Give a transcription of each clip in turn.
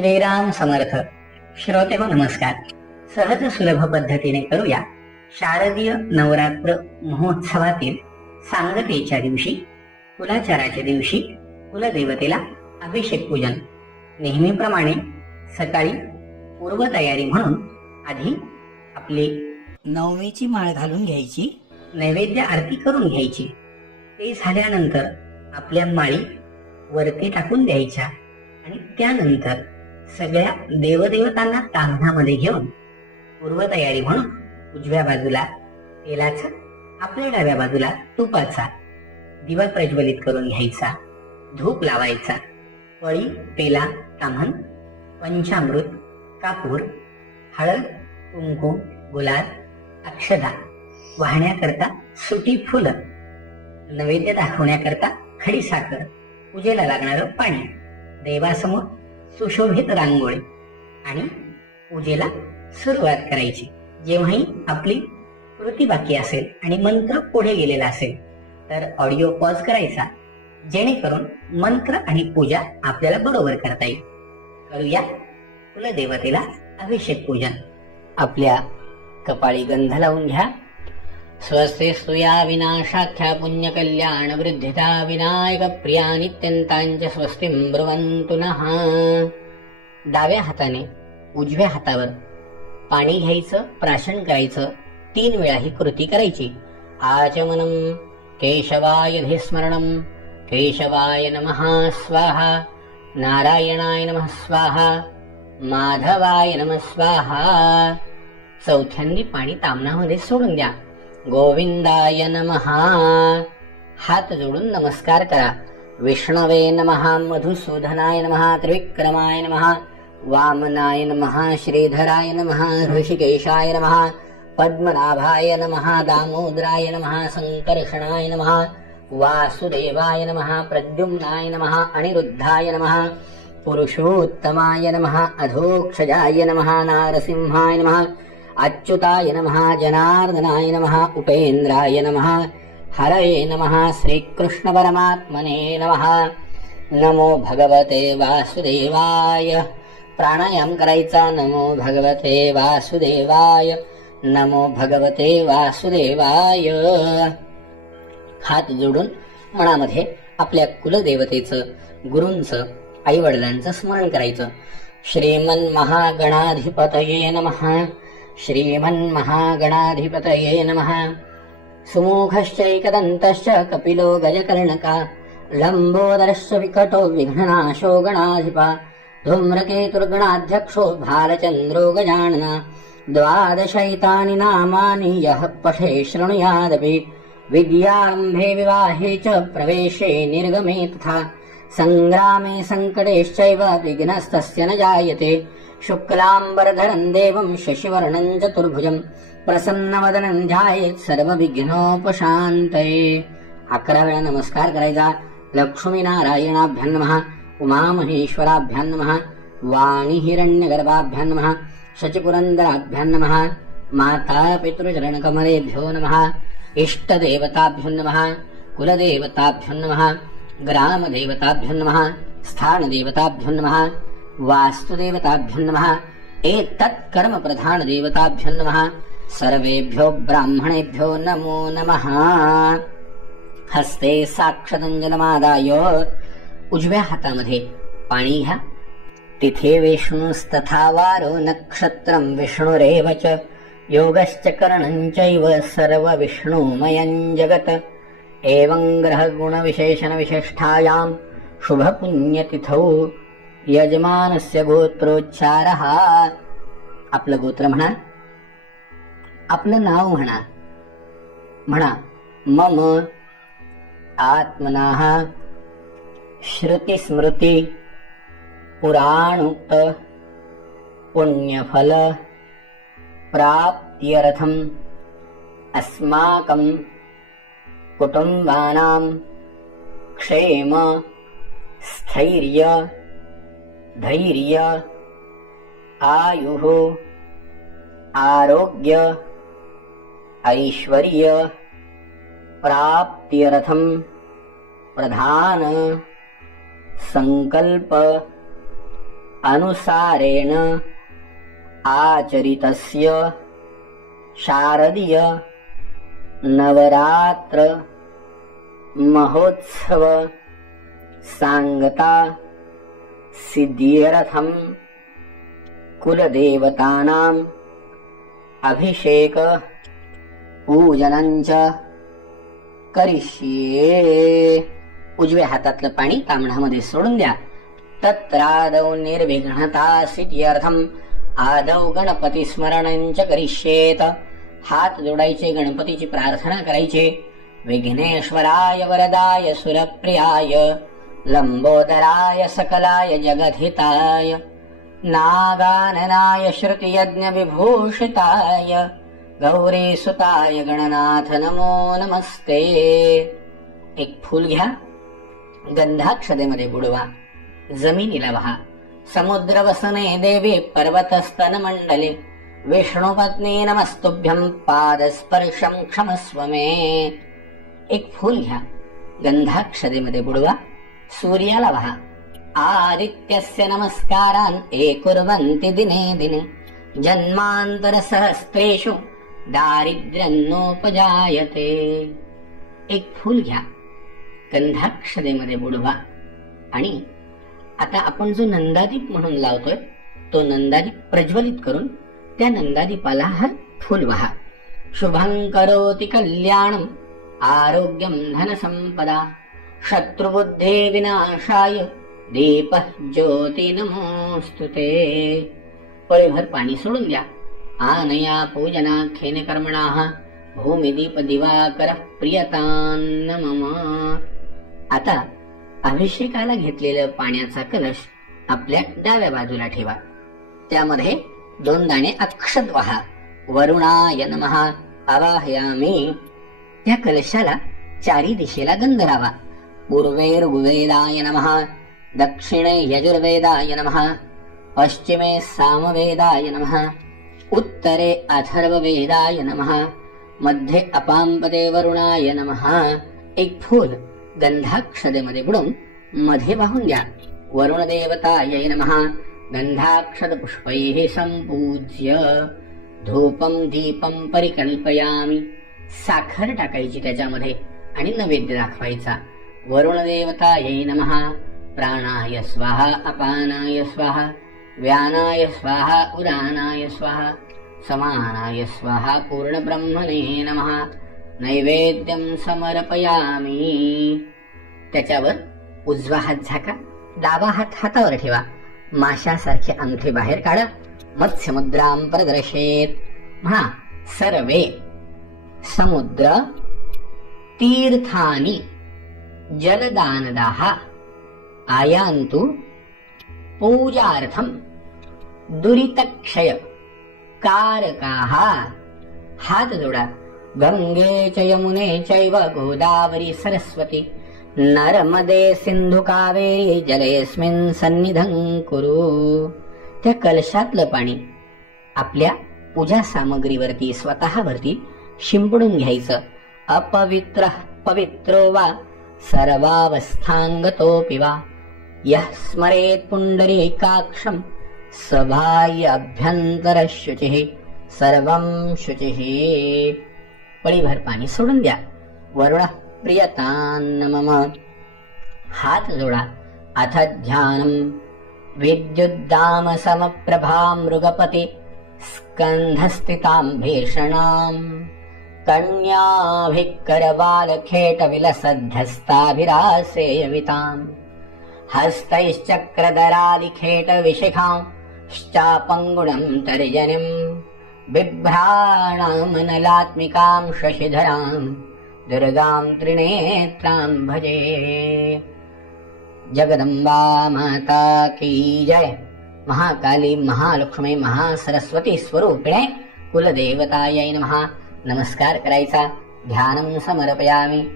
श्रीराम समर्थ. श्रोते हो नमस्कार. सहज सुलभ पद्धतीने करूया शारदीय नवरात्र महोत्सवातील सांगतेच्या दिवशी, कुलाचाराच्या दिवशी कुलदेवतेला अभिषेक पूजन. नेहमीप्रमाणे सकाळी पूर्वतयारी म्हणून आधी आपली नवमीची माळ घालून घ्यायची, नैवेद्य आरती करून घ्यायची. ते झाल्यानंतर आपल्या माळी वरती टाकून द्यायच्या आणि त्यानंतर सगळ्या देवदेवतांना तांब्यामध्ये घेऊन पूर्वतयारी म्हणून उजव्या बाजूला तेलाचा, आपल्या डाव्या बाजूला तुपाचा दिवा प्रज्वलित करून घ्यायचा, धूप लावायचा. पळी, पेला, ताम्हण, पंचामृत, कापूर, हळद, कुंकू, गुलाल, अक्षदा वाहण्याकरता सुटी फुलं, नैवेद्य दाखवण्याकरता खडीसाखर, पूजेला लागणारं पाणी, देवासमोर सुशोभित रांगोळी आणि पूजेला सुरुवात करायची. जेव्हाही आपली कृती बाकी असेल आणि मंत्र पुढे गेलेला असेल तर ऑडिओ पॉज करायचा, जेणेकरून मंत्र आणि पूजा आपल्याला बरोबर करता येईल. करूया कुलदेवतेला अभिषेक पूजन. आपल्या कपाळी गंध लावून घ्या. स्वस्ति स्तुया विनाशाख्या पुण्यकल्याण वृद्धिता विनायक प्रिया नित्यंतांच स्वस्तिं ब्रुवन्तु नः. डाव्या हाताने उजव्या हातावर पाणी घ्यायचं, प्राशन करायचं. 3 वेळा ही कृती करायची. आचमनम केशवाय धिस्मरणम केशवाय नमः स्वाहा, नारायणाय नमः स्वाहा, माधवाय नमः स्वाहा. चौथ्यांदी पाणी तामणामध्ये सोडून द्या. गोविंदाय नमः. हात जोडून नमस्कार करा. विष्णवे नमः, मधुसूदनाय नमः, त्रिविक्रमाय नमः, वामनाय नमः, श्रीधराय नमः, ऋषिकेशाय नमः, पद्मनाभाय नमः, दामोदराय नमः, संकर्षणाय नमः, वासुदेवाय नमः, प्रद्युम्नाय नमः, अनिरुद्धाय नमः, पुरुषोत्तमाय नमः, अधोक्षजाय नमः, नारसिंहाय नमः, अच्युताय नमः, जनार्दनाय नमः, उपेन्द्राय नमः, हरये नमः, श्रीकृष्ण परमात्मने नमः. नमो भगवते वासुदेवाय. प्राणायाम करायचा. नमो भगवते वासुदेवाय, नमो भगवते वासुदेवाय. हात जोडून मनामध्ये आपल्या कुलदेवतेचं, गुरूंचं, आईवडिलांचं स्मरण करायचं. श्रीमन्महागणाधिपतये नमः. श्रीमन्महागणाधिपतये नमः. सुमुखश्चैकदन्तश्च कपिलो गजकर्णका, लम्बोदरश्च विकटो विघ्ननाशो गणाधिपा, धूम्रकेतुर्गणाध्यक्षो भालचन्द्रो गजानना. 12 नामानि यः पठे शृणुयादपि, विद्यारम्भे विवाहे च प्रवेशे निर्गमे तथा, सङ्ग्रामे सङ्कटेश्चैव विघ्नस्तस्य न जायते. शुक्लाम्बरधरं देवं शशिवर्णं चतुर्भुजं, प्रसन्नवदनं ध्यायेत् सर्वविघ्नोपशान्तये. 11 वेळा नमस्कार करायचा. लक्ष्मीनारायणाभ्यां नमः, उमामहेश्वराभ्यां नमः, वाणीहिरण्यगर्भाभ्यां नमः, शचिपुरन्दराभ्यां नमः, माता पितृचरणकमलेभ्यो नमः, इष्टदेवताभ्यो नमः, कुलदेवताभ्यो नमः, ग्रामदेवताभ्यो नमः, स्थानदेवताभ्यो नमः, वास्तुदेवताभ्यो नमः, एतत्कर्म प्रधान देवताभ्यो नमः. सर्वेभ्यो ब्राह्मणेभ्यो नमो नमः. हस्ते साक्षदंजलमादाय उजव्या हातामध्ये पाणी घ्या. तिथे विष्णुस्तथा वारो नक्षत्रं विष्णुरेव च, योगश्च करणं चैव सर्व विष्णुमयं जगत्. एवं ग्रह गुण विशेषण विशिष्टायां शुभ पुण्यतिथौ यजमानस्य गोत्रोच्चारः. आपलं गोत्र म्हणा, आपलं नाव म्हणा. म्हणा मम आत्मनः श्रुतिस्मृती पुराणोक्त पुण्यफल प्राप्त्यर्थम् अस्माकं कुटुम्बानां क्षेम स्थैर्य धैर्य आयुः आरोग्य ऐश्वर्य प्राप्त्यर्थं प्रधान संकल्प अनुसारेण आचरितस्य शारदीय नवरात्र महोत्सव सांगता सिद्ध्यर्थम कुलदेवतानां अभिषेक पूजनंच करिष्ये. उजव्या हातातलं पाणी तांबडामध्ये सोडून द्या. तत्रादौ निर्विघ्नता सिद्ध्यर्थम आदौ गणपती स्मरणंच करिष्येत. हात जोडायचे, गणपतीची प्रार्थना करायची. विघ्नेश्वराय वरदाय सुरप्रियाय लंबोदराय सकलाय जगद्हिताय नागाननाय श्रुतियज्ञ विभूषिताय गौरीसुताय गणनाथ नमो नमस्ते. एक फूल घ्या, गंधाक्षतेमध्ये बुडवा, जमिनीला वहा. समुद्र वसने देवी पर्वतस्तन मंडले विष्णुपत्नी नमस्तुभ्यं पादस्पर्शं क्षमस्व मे. एक फूल घ्या, गंधाक्षतेमध्ये बुडवा, सूर्याला वहा. आदित्यस्य नमस्कारान् कुर्वन्ति दिने दिने जन्मांतर सहस्रेषु दारिद्र्यं नोपजायते. एक फूल घ्या, गंधाक्षतेमध्ये बुडवा आणि आता आपण जो नंदादीप म्हणून लावतोय तो नंदादीप प्रज्वलित करून त्या नंदादीपाला हा फूल वहा. शुभं करोति कल्याणं आरोग्यं धनसंपदा शत्रुबुद्धे विनाशाय दीपः ज्योती नमोस्तुते. पळीभर पाणी सोडून द्या. आनया पूजनाख्येन कर्मणाः भूमिदीप दिवाकर प्रियतान्न मम. आता अभिषेकाला घेतलेलं पाण्याचा कलश आपल्या डाव्या बाजूला ठेवा. त्यामध्ये 2 दाणे अक्षत वहा. वरुणाय नमः आवाहयामि. त्या कलशाला चारी दिशेला गंध लावा. पूर्वे ऋग्वेदाय नमः, दक्षिणे यजुर्वेदाय नमः, पश्चिमे सामवेदाय नमः, उत्तरे अथर्ववेदाय नमः, मध्ये अपांपते वरुणाय नमः. एक फूल गंधाक्षतेमध्ये बुडून मध्ये वाहून द्या. वरुण देवताय नमः. गंधाक्षत पुष्पैः संपूज्य धूपं दीपं परिकल्पयामि. साखर टाकायची त्याच्यामध्ये आणि नैवेद्य दाखवायचा. वरुण देवताय नमः. प्राणाय स्वाहा, अपानाय स्वाहा, व्यानाय स्वाहा, उदानाय स्वाहा, समानाय स्वाहा, पूर्ण ब्रह्मणे नमः. नैवेद्यं समर्पयामि. त्याच्यावर उजवा हात झाका, डावा हात हातावर ठेवा. माशासारखे अंगठे बाहेर काढा. मत्स्यमुद्रां प्रदर्शेत. म्हणा सर्वे समुद्र तीर्थानि जलदानदाः आयान्तु पूजार्थं दुरितक्षय कारकाः. हात जोडा. गंगे च यमुने चैव गोदावरी सरस्वती नर्मदे सिंधू कावेरी जलेस्मिन् सन्निधं कुरु. त्या कलशातलं पाणी आपल्या पूजा सामग्रीवरती स्वतःवरती शिंपडून घ्यायचं. अपवित्र पवित्रो वा सर्वावस्थांगतोऽपि वा यः स्मरेत् पुंडरीकाक्षं सबाह्य अभ्यंतर शुचिः सर्वं शुचिः. पळीभर पाणी सोडून द्या. वरुण प्रियतान्न मम. हात जोडा. अथ ध्यानं विद्युद्दाम समप्रभा मृगपति स्कंधस्थितां भीषणां कन्याभिकरबालखेटविलसद्धस्ताभिरासेयविताम् हस्तैश्चक्रधरालिखेटविशिखांश्चापङ्गुणं तर्जनीं बिभ्राणामनलात्मिकां शशिधरां दुर्गां त्रिनेत्रां भजे. जगदंबा माता की जय. महाकाली, महालक्ष्मी, महासरस्वती स्वरूपिणे कुलदेवतायै नमः. नमस्कार करायचा. ध्यानं समर्पयामि,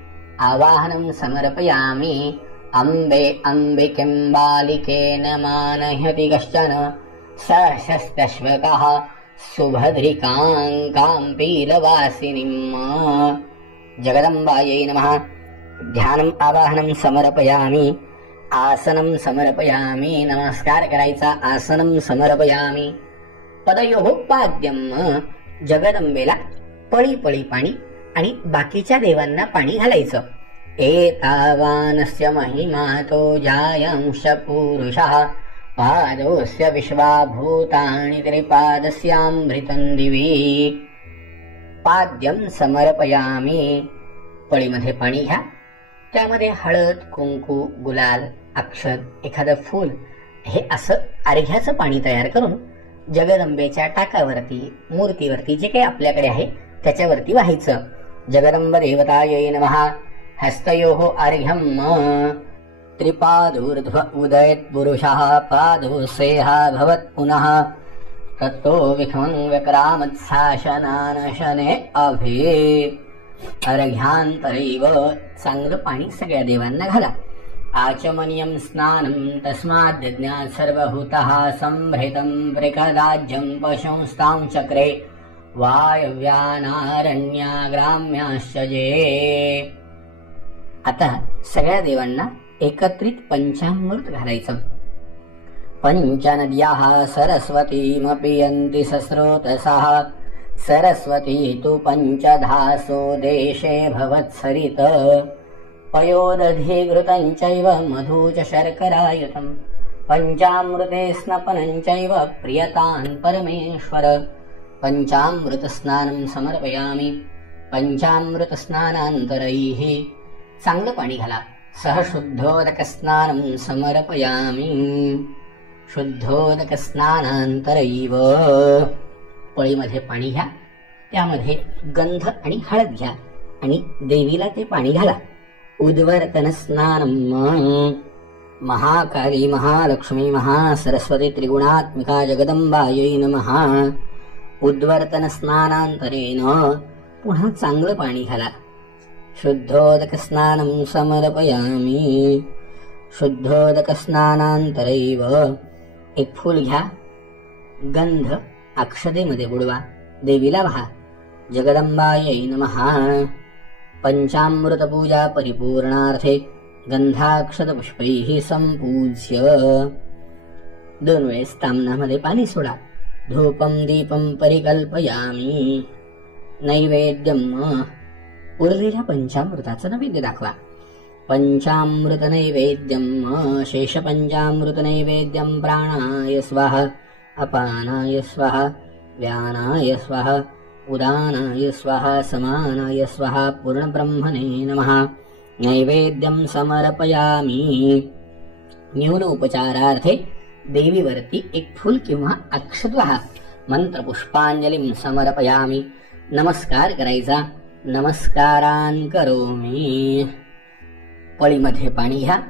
आवाहनं समर्पयामि. अंबे अंबिकें बालिकेन मानह्यति कश्चन सशस्तश्वकः सुभद्रिकां पीलवासिनीम्. जगदंबायै नमः. ध्यानं आवाहनं समर्पयामि, आसनं समर्पयामी, नमस्कार करायचा, आसनं समर्पयामी. पदयोः पाद्यम, जगदंबेला पळी पळी पाणी आणि बाकीच्या देवांना पाणी घालायचं. एतावानस्य महिमातो जायांश पुरुषः पादोस्य विश्वाभूतानि त्रिपादस्यामृतं दिवी. पाद्यम समर्पयामी, पळीमध्ये पाणी घ्या, त्यामध्ये हळद, कुंकू, गुलाल, अक्षत, एखादं फूल, हे असं अर्घ्याचं पाणी तयार करून जगदंबेच्या टाकावरती, मूर्तीवरती, जे काही आपल्याकडे आहे त्याच्यावरती व्हायचं. जगदंब देवतायै नमः. हस्तयोः अर्घ्यम, त्रिपादूर्ध्व उदयत् पुरुषः पादो सेहा भवत् पुनः तत्तो विखमं व्यक्रामत्साशनानशने अभे. अर्घ्यांतरैव, चांगलं पाणी सगळ्या देवांना घाला. आचमनीयं स्नानं तस्माद्यज्ञात् सर्वभूतः संभृतं वृकदाज्यं पशंस्तां चक्रे वायव्यानारण्याग्राम्याश्च जे. आता सगळ्या देवांना एकत्रित पंचामृत घालायचं. पंचनद्याः सरस्वतीमपियन्ति सस्रोतसः सरस्वती तु पञ्चधासो देशे भवत्सरित. पयोदधि घृतं चैव मधु च शर्करायुतं पञ्चामृते स्नपनं चैव प्रियतान् परमेश्वर. पंचामृतस्नानं समर्पयामि, पंचामृतस्नानान्तरैः, चांगलं पाणी घाला. सह शुद्धोदकस्नानं समर्पयामि, शुद्धोदकस्नानान्तरैव. पळीमध्ये पाणी घ्या, त्यामध्ये गंध आणि हळद घ्या आणि देवीला ते पाणी घाला. उद्वर्तन स्नानं, महाकाली महालक्ष्मी महासरस्वती त्रिगुणात्मिका जगदंबायै नमः. उद्वर्तन स्नानांतरेन पुन्हा चांगलं पाणी घाला. शुद्धोदक स्नानं समर्पयामि, शुद्धोदक स्नानांतरैव. एक फूल घ्या, गंध अक्षतेमध्ये बुडवा, देवीला वहा. जगदंबायै नमः. पंचामृत पूजा परिपूर्णार्थे गंधाक्षत पुष्पैः संपूज्य. 2 वेळेस ताम्नामध्ये पाणी सोडा. धूपं दीपं परिकल्पयामि. नैवेद्यम, उरलेल्या पंचामृताचं नैवेद्य दाखवा. पंचामृत नैवेद्यम, शेष पंचामृत नैवेद्यम प्राणाय स्वाहा, अपानाय स्वाहा, व्यानाय स्वाहा, उदानाय स्वाहा, समानाय स्वाहा, पूर्णब्रह्मणे नमः. नैवेद्यं समर्पयामि. न्यून उपचारार्थे देवीवरती एक फूल किंवा अक्षत वाहा. मंत्र पुष्पांजलीं समर्पयामि. नमस्कार करायचा, नमस्कारान् करोमि. पळीमध्ये पाणी घ्या.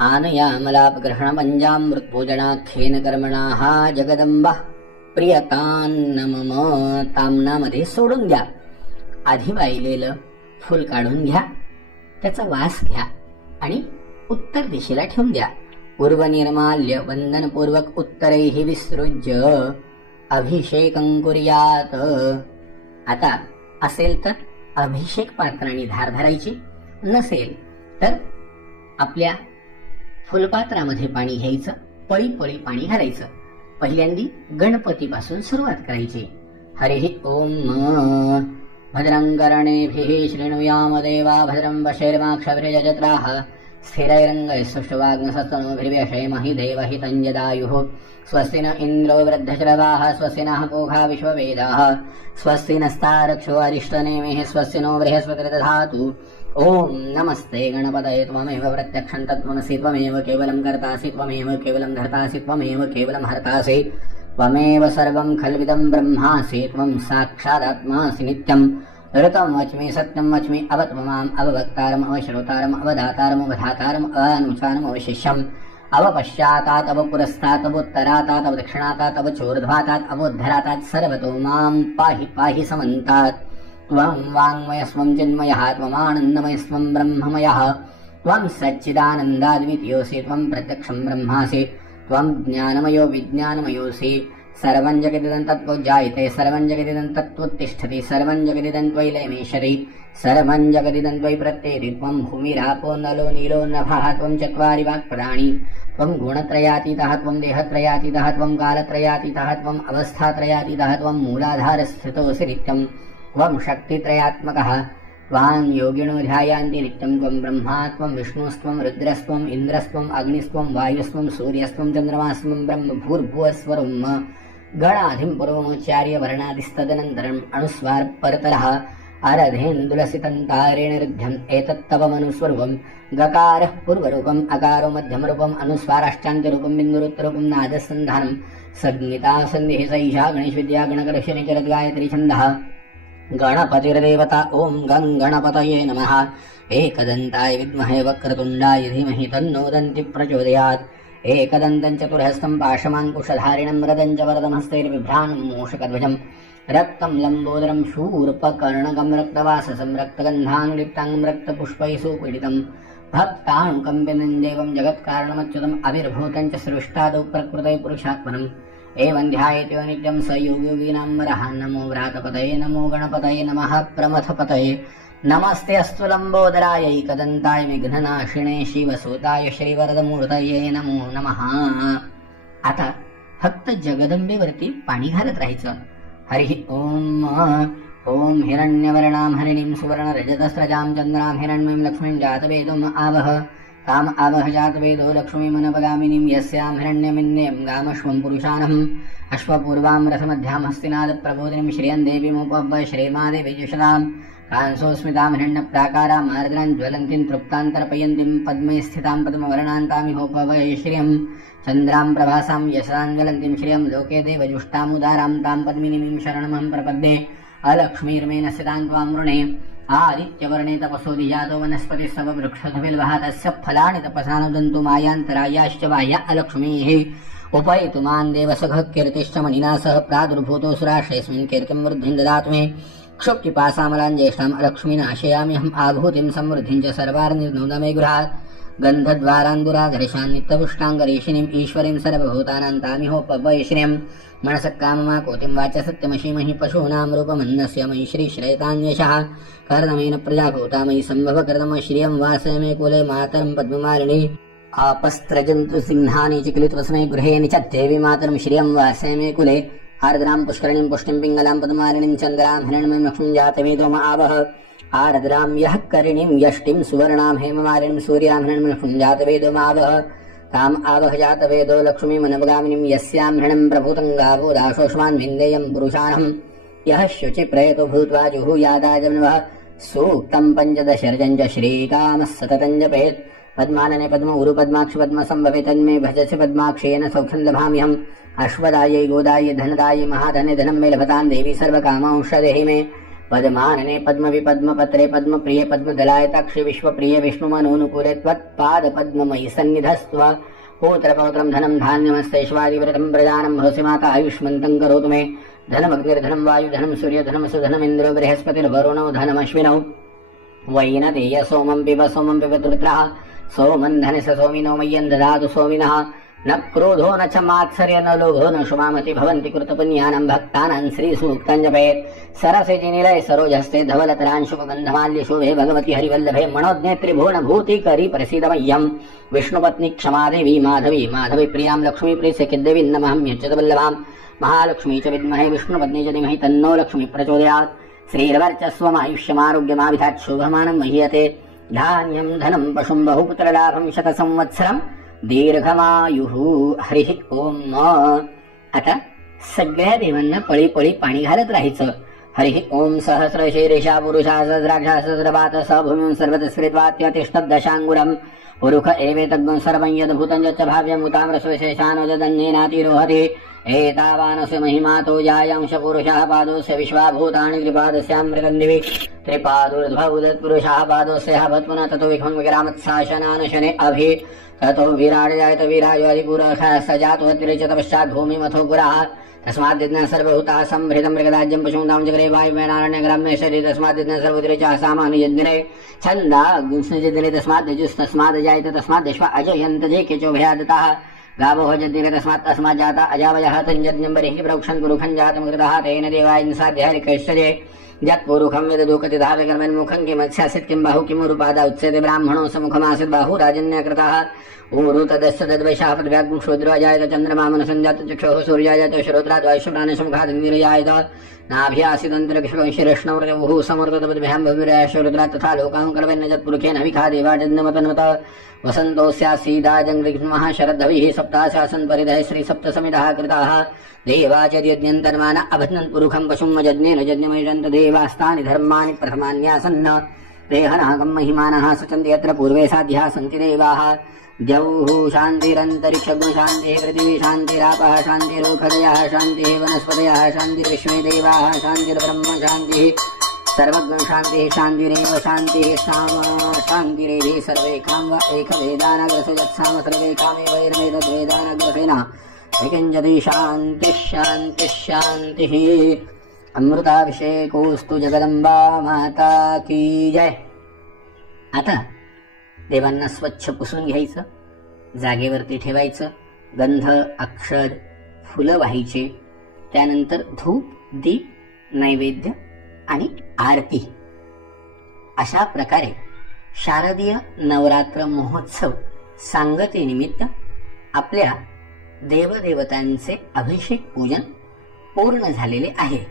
आनयामलापग्रहण पंचामृत पूजनाख्येन कर्मणाः जगदंबा प्रियतान्न मम. ताम्नामध्ये सोडून द्या. आधी वाहिलेलं फूल काढून घ्या, त्याचा वास घ्या आणि उत्तर दिशेला ठेवून द्या. पूर्वनिर्माल्य वंदनपूर्वक उत्तरैः विसृज्य अभिषेकं कुर्यात. आता असेल तर अभिषेक पात्राने धार धरायची, नसेल तर आपल्या फुलपात्रामध्ये पाणी घ्यायचं, पळी पळी पाणी घालायचं. पहिल्यांदी गणपतीपासून सुरुवात करायची. हरिः ओम. भद्रं कर्णेभिः शृणुयाम देवा, भद्रं पश्येर्माक्षभिर्यजत्राः, स्थिरैरङ्गैः देवहितं यदायुः. स्वस्ति न इन्द्रो वृद्धश्रवाः, स्वस्ति नः पूषा विश्ववेदाः, स्वस्ति नस्तारक्षो अरिष्टनेमिः, स्वस्ति नो बृहस्पतिर्दधातु. ओम नमस्ते गणपतये. त्वमेव प्रत्यक्षं तत्त्वमसि, त्वमेव केवलं कर्तासि, त्वमेव केवलं धर्तासि, त्वमेव केवलं हर्तासि, त्वमेव सर्वं खल्विदं ब्रह्मासि, त्वं साक्षादात्मासि नित्यं. ऋतं वच्मि सत्यं वच्मि, अवत्वमाम् अववक्तारम् अवश्रोतारम् अवधातारम् अवधातारम् अनुचानम् अवशिष्यम्. अवपश्चातात् अवपुरस्तात् अवोत्तरातात् अवदक्षिणातात् अवचोर्ध्वातात् अवोद्धरातात् सर्वतो मां पाहि पाहि समन्तात्. त्वं वाङ्मयस्त्वं चिन्मयः, त्वमानन्दमयस्त्वं ब्रह्ममयः, त्वं सच्चिदानन्दाद्वितीयोऽसि, त्वं प्रत्यक्षं ब्रह्मासि, त्वं ज्ञानमयो विज्ञानमयोऽसि. सर्वं जगदिदं तत्त्वोज्जायते सर्वं जगदिदं तत्त्वोत्तिष्ठति सर्वं जगदिदं त्वयैलेमेश्वरि सर्वं जगदिदं त्वयि प्रत्येति त्वं भूमिरापो नलो नीलो नभः त्वं चत्वारि वाक्पदानि त्वं गुणत्रयातीतः त्वं देहत्रयातीतः त्वं कालत्रयातीतः त्वम् अवस्थात्रयातीतः त्वं मूलाधारस्थितोऽसि नित्यं त्वं शक्तित्रयात्मकः त्वां योगिनो ध्यायान्ति नित्यं त्वं ब्रह्मा त्वं विष्णुस्त्वं रुद्रस्त्वम् इन्द्रस्त्वम् अग्निस्त्वं वायुस्त्वं सूर्यस्त्वं चन्द्रमास्त्वं ब्रह्म भूर्भुवस्वरं गणाधिं पूर्वमुच्चार्य वर्णादिस्तदनन्तरम् अनुस्वार परतरः अरधेन्दुलसितन्तारेण रुध्यम् एतत्तव मनुस्वरूपम् गकारः पूर्वरूपम् अकारो मध्यमरूपम् अनुस्वाराश्चान्त्यरूपम् बिन्दुरुत्तरूपम् नादसन्धानम् संज्ञिता सन्धिः सैषा गणेशविद्या गणकर्षनिचरद्गायत्री छन्दः गणपतिर्देवता ॐ गं गणपतये नमः एकदन्ताय विद्महे वक्रतुण्डाय धीमहि तन्नो दन्ति प्रचोदयात् एकदन्तं चतुर्हस्तं पाशमाङ्कुशधारिणं रदं च वरदमस्तैर्बिभ्राणं मूषकध्वजम् रक्तं लम्बोदरं शूर्पकर्णकं रक्तवाससं रक्तगन्धानुलिप्ताङ्गं रक्तपुष्पैः सुपीडितं भक्तानुकम्पितं देवं जगत्कारणमच्युतम् अविर्भूतं च सृष्टादौ प्रकृते पुरुषात्मनम् एवं ध्यायेतो नित्यं स योगिनां वरः नमो व्रातपतये नमो गणपतये नमः प्रमथपतये नमस्ते अस्तु लम्बोदराय एकदन्ताय विघ्ननाशिने शिवसुताय श्रीवरदमूर्तये नमो नमः। आता फक्त जगदंबेवरती पाणी घालत राहायचं। हरिः ॐ हिरण्यवर्णां हरिणीं सुवर्णरजतस्रजां चन्द्रां हिरण्मयीं लक्ष्मीं जातवेदोम् आवह ताम् आवह जातवेदो लक्ष्मीमनपगामिनीं यस्यां हिरण्यमिन्यं गामश्वं पुरुषानम् अश्वपूर्वां रथमध्यां हस्तिनादप्रबोधिनीं श्रियं देवीमुपव्य श्रीमादेवी जुषदां कांसोस्मितां हिरण्यप्राकारां आर्द्रां ज्वलन्तीं तृप्तान्तर्पयन्तीं पद्मे स्थितां पद्मवर्णान्तामिहोपवय श्रियं चन्द्रां प्रभासां यशां ज्वलन्तीं श्रियं लोके देवजुष्टामुदारां तां पद्मिनीं शरणमहं प्रपद्ये अलक्ष्मीर्मेण स्थितां त्वां वृणे आदित्यवर्णे तपसोऽधिजातो वनस्पतिः सववृक्षधबिल्वः तस्य फलानि तपसानुदन्तु मायान्तरायाश्च बाह्या अलक्ष्मीः उपैतु मां देवसखः कीर्तिश्च मणिना सह प्रादुर्भूतोऽसुराश्रेऽस्मिन् कीर्तिं वृद्धिं ददातु मे क्षुप्तिपासामलां ज्येष्ठाम् अलक्ष्मीनाशयाम्यहम् आभूतिं समृद्धिं च सर्वार्निर्नोद मे गृहात् गन्धद्वारान्दुराधरिषां नित्यपुष्टाङ्गरीषिणीम् ईश्वरीं सर्वभूतानां तामिहोपवय श्रियं मनसः काममा कोटिं वाच सत्यमशीमहि पशूनां रूपमन्नस्य मयि श्रीश्रयतान्यशः कर्दमेन प्रजाभूता मयि सम्भव कर्दम श्रियं वासय मे कुले मातरं पद्ममालिनी आपस्त्रजन्तु सिंहानि चिक्लित्वस्मै गृहे निचत्येवि मातरं श्रियं वासय मे कुले आर्द्रां पुष्करणीं पुष्टिं पिङ्गलां पद्ममालिनीं चन्द्रां हिरण्मयीं लक्ष्मीं जातवेदो आवह आर्द्रां यः करिणीं यष्टिं सुवर्णां हेममालिनीं सूर्यां हिरण्मयीं लक्ष्मीं जातवेदो आवह ताम् आवह जातवेदो लक्ष्मीमनपगामिनीं यस्यां हृणं प्रभूतं गावो दाशोष्मान् विन्देयं पुरुषाणम् यः शुचिप्रयतो भूत्वा जुहुयादाजन्वः सूक्तं पञ्चदशर्जं च श्रीकामः सततं जपेत् पद्मानने पद्म उरु पद्माक्षि पद्मसम्भवे तन्मे भजसि पद्माक्षेन सौख्यं लभाम्यहम् अश्वदायै गोदायै धनदायै महाधने धनं मे लभतां देवी सर्वकामांशदेहि मे पद्मानने पद्मविपद्मपत्रे पद्मप्रिये पद्मदलायताक्षि विश्वप्रिये विष्णुमनोनुकूले त्वत्पादपद्ममयि सन्निधस्त्व पौत्रपौत्रं धनं धान्यमस्तैश्वादिव्रतं प्रदानं भवसि माता आयुष्मन्तं करोतु मे धनमग्निर्धनं वायुधनं सूर्यधनं सुधनमिन्द्रो बृहस्पतिर्वरुणौ धनमश्विनौ वैनतेय सोमं पिब रुद्रः सोमं धनस सोमिनो मह्यं ददातु सोमिनः न क्रोधो न च मात्सर्य न लोभो न शुमामति भवन्ति कृतपुण्यानां भक्तानां श्रीसूक्तं जपेत् सरसिजिनिलये सरोजस्ते धवलतरांशुपगन्धमाल्यशोभे भगवति हरिवल्लभे मनोज्ञेत्री भुवनभूतिकरी प्रसीदमह्यं विष्णुपत्नी क्षमादेवी माधवी माधवी प्रियां लक्ष्मीप्रियसखिदेवी नमहम्यच्युतवल्लभां महालक्ष्मी च विद्महे विष्णुपत्नी च धीमहि तन्नो लक्ष्मी प्रचोदयात् श्रीर्वर्चस्वमायुष्यमारोग्यमाविधात् शोभमानं मह्यते धान्यं धनं पशुं बहुपुत्रलाभं शतसंवत्सरं दीर्घमायुः। हरिः ॐ। आता सगळ्या देवांना पळी पळी पाणी घालत राहायचं। हरिः ॐ सहस्रशीर्षा पुरुषा सहस्राक्षा सहस्रपात स भूमिं सर्वतस्कृत्वात्यतिष्ठद्दशाङ्गुरम् पुरुष एवेतद्गुं सर्वं यद्भूतं यच्च भाव्यमुताम्रस्वशेषानुजदन्येनातिरोहति एतावानस्य महिमातो जायांश पुरुषः पादोस्य विश्वाभूतानि त्रिपादस्यां मृगन्दिवि त्रिपादोर्ध्वोदत्पुरुषः पादोस्य भत्मना ततो विखं विरामत्साशनानशने अभि ततो विराट जायत वीरायोधिपुरः स जातो तिरचत पश्चात् भूमिमथो पुरः तस्माद्दिनं सर्वभूताः संभृतं मृगदाज्यं पशूनां जगरे वायुमेनारण्यग्राम्य शरीर तस्माद्दिनं सर्वोतिरेचाः सामान्यजन्दिने छन्दाग्निजन्दिने तस्माद्यजुस्तस्माद् जायत तस्माद्विश्व अजयन्त जे केचोभयादताः गावो जद्दिरे तस्मात् तस्मात् जाता अजावयः तञ्जज्ञं बर्हिः प्रोक्षन् पुरुखं जातं कृतः तेन देवाय साध्याय कैश्चर्ये यत्पुरुखं वेददुःखति धावकर्मन्मुखं किमस्यासीत् किं बाहु किं रूपादा उच्यते ब्राह्मणो समुखमासीत् बाहु राजन्यकृतः ऊरु तदस्य तद्वैशाः पृथ्व्याग्ं शूद्राजायत चन्द्रमा मनसञ्जात चक्षुः सूर्याजात श्रोत्रात् वायुष्प्राणसमुखादिन्द्रियायत नाभ्यासिदन्तरिक्षशिरष्णवृतवुः समर्ततपद्भ्यां भविराश्रुद्रात् तथा लोकां कर्वेन्न यत्पुरुखेन हविखा देवाजन्मतन्वत वसन्तोऽस्यासीदाजङ्गृह्मः शरद्धविः सप्ताशासन् परिधये श्रीसप्तसमितः कृताः देवाचर्यज्ञन्तर्मान अभ्नन् पुरुखं पशुं जज्ञेन जज्ञमैषन्त देवास्तानि धर्माणि प्रथमान्यासन्न देहनागं महिमानः सचन्ति यत्र पूर्वे साध्याः सन्ति देवाः द्यौः शान्तिरन्तरिक्षगुं शान्तिः पृथिवी शान्तिरापः शान्तिरोखदयः शान्तिः वनस्पतयः शान्तिर्विश्वे देवाः शान्तिर्ब्रह्म शान्तिः सर्वज्ञं शान्तिः शान्तिरेव शान्तिः साम शान्तिरेधि सर्वे काम एकवेदानग्रसे यत्साम सर्वे कामे वैर्वेदद्वेदानग्रसेन एकञ्जति शान्तिः शान्तिः शान्तिः अमृताभिषेकोस्तु जगदंबा माता की जय। आता देवांना स्वच्छ पुसून घ्यायचं, जागेवरती ठेवायचं, गंध अक्षर फुलं व्हायचे, त्यानंतर धूप दीप नैवेद्य आणि आरती अशा प्रकारे शारदीय नवरात्र महोत्सव सांगतेनिमित्त आपल्या देवदेवतांचे अभिषेक पूजन पूर्ण झालेले आहे।